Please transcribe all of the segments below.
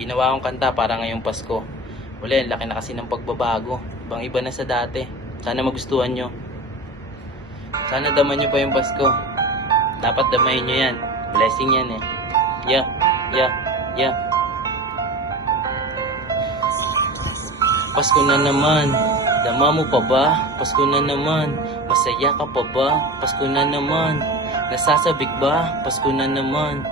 ginawa kong kanta para ngayong Pasko. Wala, ang laki na kasi ng pagbabago. Ibang iba na sa dati. Sana magustuhan nyo. Sana daman nyo pa yung Pasko. Dapat damayin nyo yan. Blessing yan eh. Yeah, yeah, yeah. Pasko na naman, dama mo pa ba? Pasko na naman, masaya ka pa ba? Pasko na naman, nasasabik ba? Pasko na naman,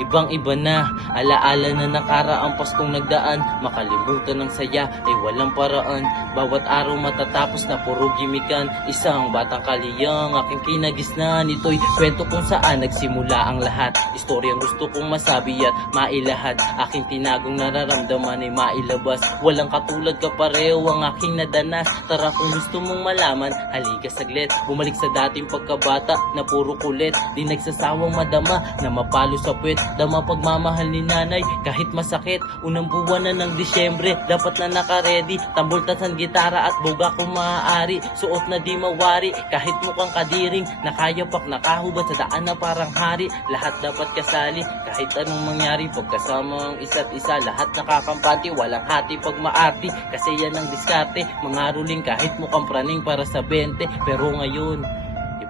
ibang iba na, alaala na nakaraang Paskong nagdaan. Makalimutan ng saya ay walang paraan. Bawat araw matatapos na puro gimikan. Isang batang kaliyang aking kinagisnan. Ito'y kwento kung saan nagsimula ang lahat. Istoryang gusto kong masabi at mailahad. Aking tinagong nararamdaman ay mailabas. Walang katulad ka pareho ang aking nadanas. Tara kung gusto mong malaman, halika saglit. Bumalik sa dating pagkabata na puro kulit. Di nagsasawang madama na mapalo sa puwet. Dama pagmamahal ni nanay kahit masakit. Unang buwan na ng Disyembre, dapat na nakaredy. Tambol tasan gitara at boga kung maaari. Suot na di mawari kahit mukhang kadiring. Nakaya pak nakahubad sa daan na parang hari. Lahat dapat kasali kahit anong mangyari. Pagkasama ang isa't isa, lahat nakakampante. Walang hati pag maarti kasi yan ang diskarte. Mangaruling kahit mukhang praning para sa 20. Pero ngayon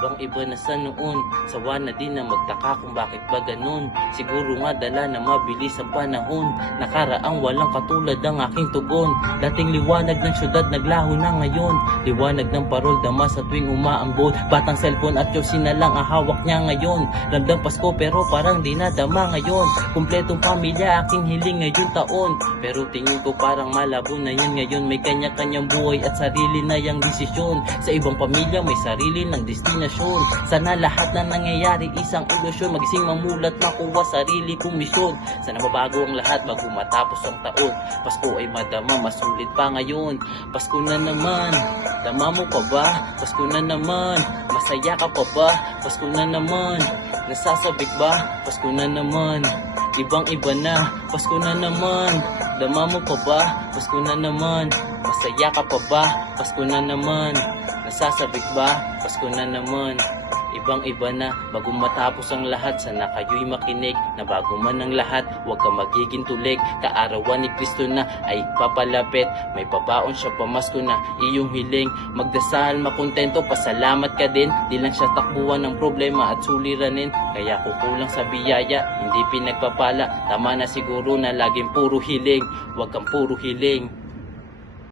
ibang iba na sa noon. Sawa na din na magtaka kung bakit ba ganun. Siguro nga dala na mabilis ang panahon. Nakaraang walang katulad ang aking tugon. Dating liwanag ng syudad naglaho na ngayon. Liwanag ng parol dama sa tuwing umaambon. Batang cellphone at yosin na lang ang hawak niya ngayon. Ramdam Pasko pero parang di nadama ngayon. Kumpletong pamilya aking hiling ngayong taon. Pero tingin ko parang malabo na yan ngayon. May kanya-kanyang buhay at sarili na yang desisyon. Sa ibang pamilya may sarili ng destinasyon. Sana lahat na nangyayari isang ilusyon. Magising mamulat makuha sarili kong misyon. Sana mabago ang lahat bago matapos ang taon. Pasko ay madama, masulit pa ngayon. Pasko na naman, dama mo pa ba? Pasko na naman, masaya ka pa ba? Pasko na naman, nasasabik ba? Pasko na naman, ibang iba na. Pasko na naman, dama mo pa ba? Pasko na naman, masaya ka pa ba? Pasko na naman, nasasabik ba? Pasko na naman, ibang iba na. Bago matapos ang lahat, sana kayo'y makinig. Na bago man ang lahat, huwag ka magiging tulig. Kaarawan ni Kristo na ay papalapit. May pabaon siya pamasko na iyong hiling. Magdasal, makontento, pasalamat ka din. Di lang siya takbuhan ng problema at suliranin. Kaya kukulang sa biyaya, hindi pinagpapala. Tama na siguro na laging puro hiling. Huwag kang puro hiling.